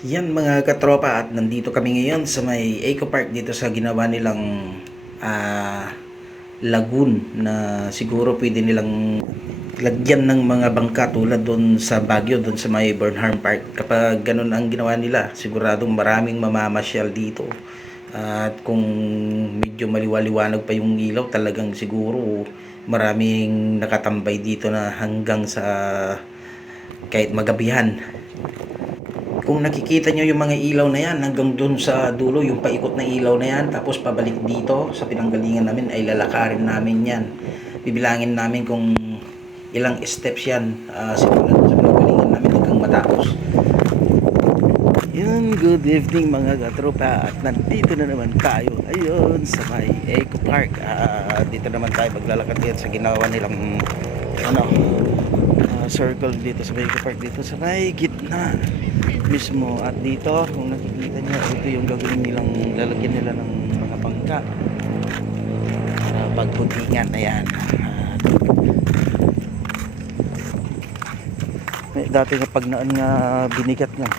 Yan mga katropa, at nandito kami ngayon sa may Eco Park dito sa ginawa nilang lagoon na siguro pwede nilang lagyan ng mga bangka tulad doon sa Baguio, doon sa may Burnham Park. Kapag ganun ang ginawa nila, siguradong maraming mamamasyal dito. At kung medyo maliwaliwanag pa yung ilaw, talagang siguro maraming nakatambay dito na hanggang sa kahit magabihan. Kung nakikita nyo yung mga ilaw na yan hanggang dun sa dulo, yung paikot na ilaw na yan, tapos pabalik dito sa pinanggalingan namin, ay lalakarin namin yan. Bibilangin namin kung ilang steps yan, simulan sa pinanggalingan namin hanggang matapos. Yun, good evening mga katropa, at nandito na naman tayo ayun sa may Eco Park. Dito naman tayo maglalakad yan sa ginawa nilang circle dito sa may Eco Park, dito sa may gitna mismo. At dito kung nakikita nyo, ito yung gagawin nilang lalagyan nila ng mga bangka para pagputingan. Ayan, dati nga pag naan nga binigat nga.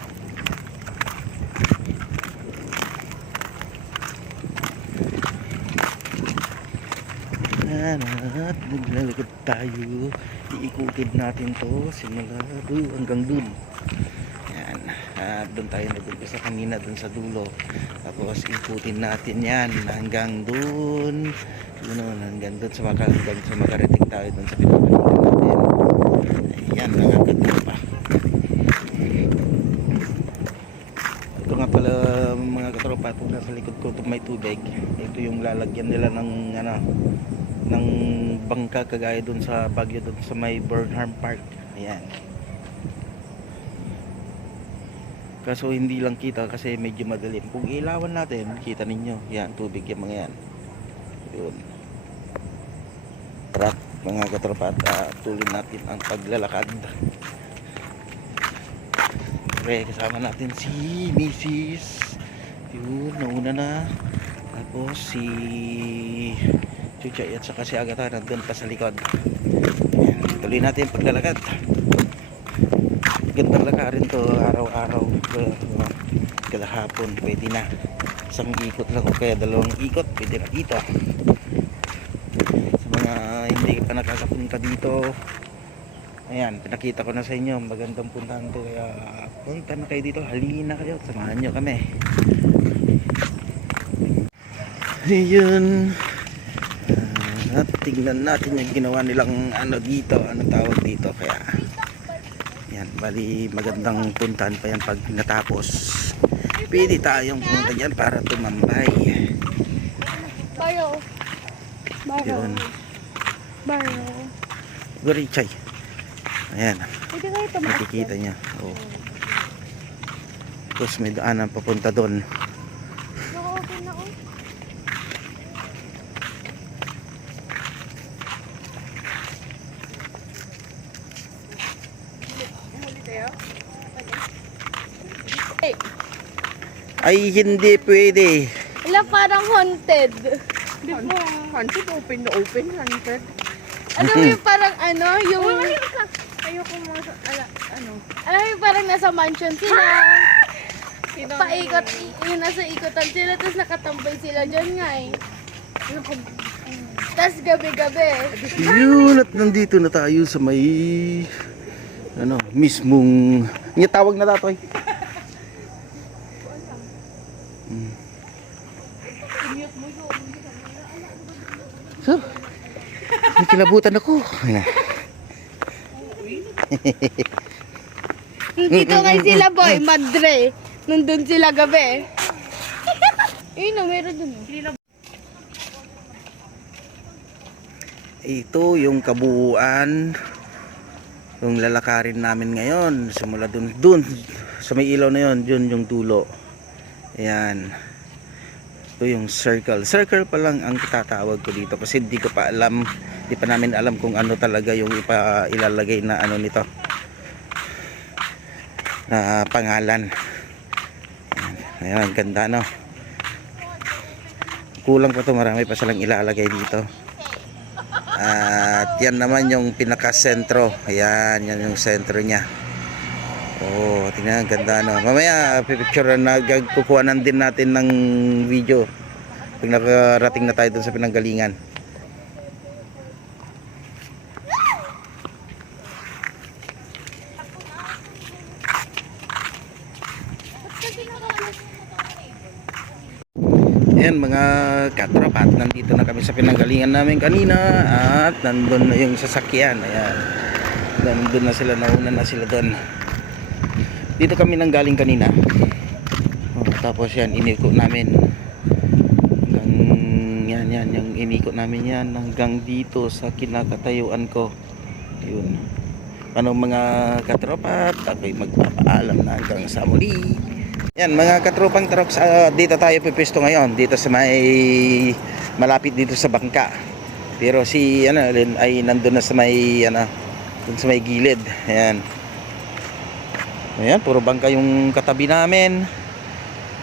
At naglalakad tayo, iikutin natin to simula doon hanggang dun. Yan, doon tayo nag-umpisa kanina doon sa dulo, tapos ikutin natin yan hanggang dun, hanggang dun sa makarating tayo doon sa pinapalitan natin. Ayan mga katropa, ito nga pala mga katropa, ito nasa likod ko, ito may tubig, ito yung lalagyan nila ng bangka kagaya doon sa Baguio, doon sa may Burnham Park. Ayan, kaso hindi lang kita kasi medyo madilim. Kung ilawan natin, kita ninyo yan, tubig yung mga yan. Yun, tara mga katropa, at tuloy natin ang paglalakad. Okay, kasama natin si Mrs. Yun, nauna na. Tapos si Chuchay at saka si Agatha nandun pa sa likod. Ayan, tuloy natin yung paglalakad. Gandang lakarin to araw-araw, kada hapon pwede na. Isang ikot lang o kaya dalawang ikot pwede na dito. Sa mga hindi pa nakakapunta dito, ayan, pinakita ko na sa inyo, magandang puntahan to, kaya punta na kayo dito, halina kayo, samahan nyo kami. Ayun, at tingnan natin yung ginawa nilang dito, tawag dito. Kaya yan, bali magandang puntahan pa yan pag natapos. Pwede tayong pumunta dyan para tumambay. Baro. Yun, Baro. Gorichay. Ayan, Pwede kayo tumaas. nakikita niya. Oh. Tapos may daanan papunta doon. Naka-open na Hey. Ay, hindi pwede. Wala, parang haunted. Di ba? Haunted, open na open, haunted. Ano yung parang yung... Ayoko mga, Ano yung parang nasa mansion sila. Paikot, yung nasa ikotan sila, tapos nakatambay sila dyan nga eh. Tapos gabi-gabi. Yun, at nandito na tayo sa may mismong tawag na datoy. So, may kilabutan ako. Dito ngayon sila boy, madre. Nandun sila gabi. Ayun meron dun. Ito yung kabuuan yung lalakarin namin ngayon. Simula dun sa may ilaw na yun, yun yung dulo. Ayan, ito yung circle pa lang ang tatawag ko dito, kasi hindi ko pa alam, hindi pa namin alam kung ano talaga yung ilalagay na nito na pangalan. Ayan, ganda no, kulang pa to, marami pa silang ilalagay dito. At yan naman yung pinaka sentro. Ayan, yan yung sentro nya. Oh, tingnan, ganda no. Mamaya pipicture na kukuhanan din natin ng video pag nakarating na tayo dun sa pinanggalingan. Ayan mga katropa, at nandito na kami sa pinanggalingan namin kanina at nandun na yung sasakyan. Ayan, nandun na sila, nauna na sila doon. Dito kami nanggaling kanina. Tapos yan, iniko namin hanggang yan, yung iniko namin yan hanggang dito sa kinakatayuan ko. Yun. Ano mga katropa, ako'y magpapaalam na hanggang sa muli. Yan mga katropang trucks, dito tayo pipisto ngayon, dito sa may malapit dito sa bangka. Pero si ano ay nandun na sa may dun sa may gilid. Ayan. Ayan, puro bangka yung katabi namin.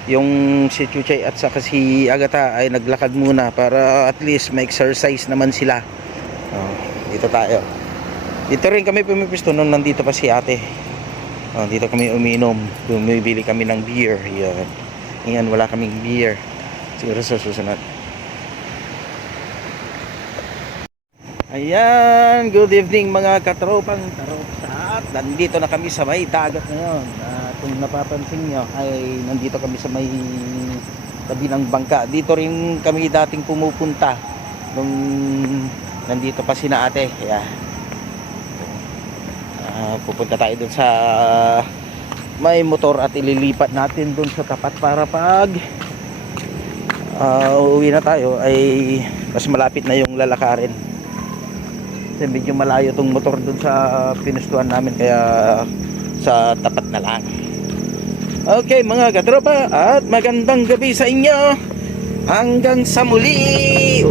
Yung si Chuchay at saka si Agata ay naglakad muna para at least may exercise naman sila. Dito tayo. Dito rin kami pumipisto nung nandito pa si ate. Dito kami uminom. Bumibili kami ng beer. Yan. Ngayon wala kaming beer. Siguro sa susunod. Ayan, good evening mga katropang tarot. Nandito na kami sa may dagat ngayon. Kung napapansin nyo ay nandito kami sa may tabi ng bangka. Dito rin kami dating pumupunta nung nandito pa sina ate. Yeah. Pupunta tayo dun sa may motor at ililipat natin dun sa tapat para pag uuwi na tayo ay mas malapit na yung lalakarin. Kasi medyo malayo tong motor dun sa pinustuhan namin, kaya sa tapat na lang. Okay mga katropa, at magandang gabi sa inyo hanggang sa muli.